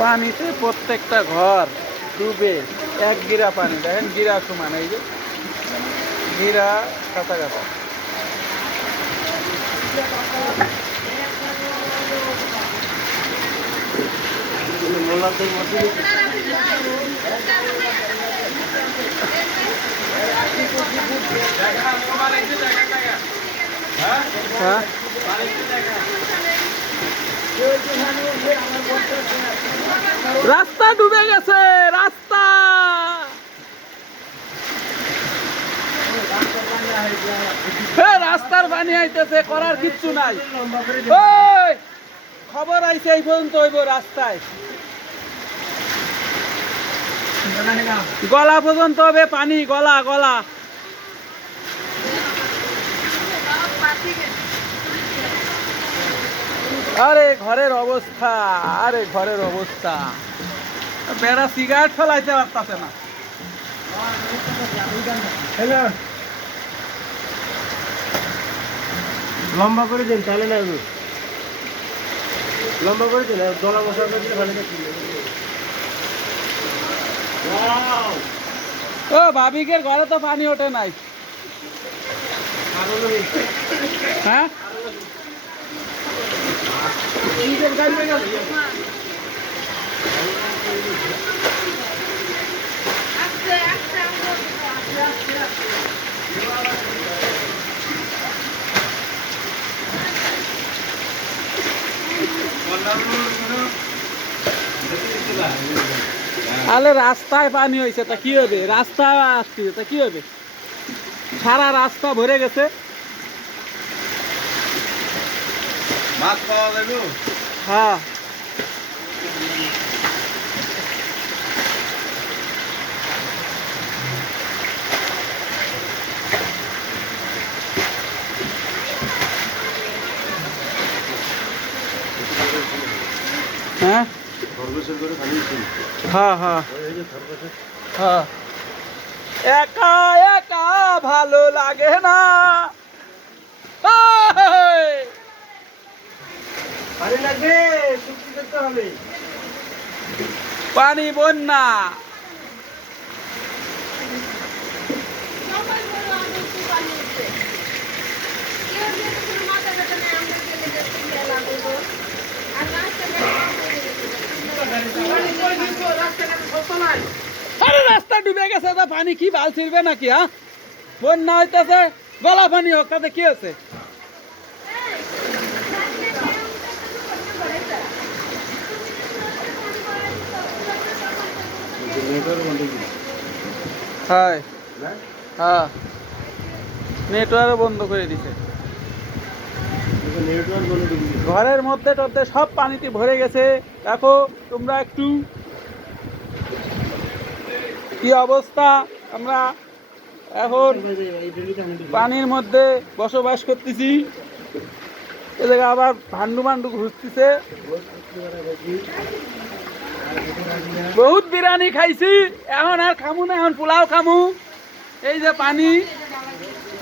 পানিতে প্রত্যেকটা ঘর ডুবে, এক গিরা পানি। দেখেন গিরা সমান, এই যে গিরা কাঁচা কাঁচা। হ্যাঁ, রাস্তা ডুবে গেছে, রাস্তা। রাস্তার পানি আইতেছে, করার কিচ্ছু নাই। খবর আইছে এই পর্যন্ত হইব, রাস্তায় গলা পর্যন্ত হবে পানি, গলা গলা। আরে ঘরের অবস্থা, আরে ঘরের অবস্থা, বেড়া সিগারেট ফেলাইতে পারতাছে না। লম্বা করে দিন তাহলে না, লম্বা করে দিন, দলা মশলা করে দিলে ভালো দেখি। ও ভাবিকের ঘরে তো পানি ওঠে নাই। হ্যাঁ, তাহলে রাস্তায় পানি হয়েছে, তা কি হবে? রাস্তায় আসছে, তা কি হবে? সারা রাস্তা ভরে গেছে। মাছ পাওয়া যাবে? হ্যাঁ, হ্যাঁ, হ্যাঁ, হ্যাঁ, হ্যাঁ। একা একা ভালো লাগে না। পানি লাগবে, চুক্তি করতে হবে। পানি বন্যা। আরে রাস্তা ডুবে গেছে, তা পানি কি বাল ছিড়বে নাকি? হ্যাঁ, বন্যা হইতেছে, গলা পানি হোক, তাতে কি আছে? হ্যাঁ, হ্যাঁ, নেটওয়ার্ক বন্ধ করে দিছে। ঘরের মধ্যে টধ্যে সব পানিতে ভরে গেছে। দেখো তোমরা একটু কি অবস্থা। আমরা এখন পানির মধ্যে বসবাস করতেছি। এ জায়গা আবার ভান্ডু ভান্ডু ঘুরতেছে। বহুত বিরিয়ানি খাইছি, এখন আর খামু না, এখন পোলাও খামু। এই যে পানি।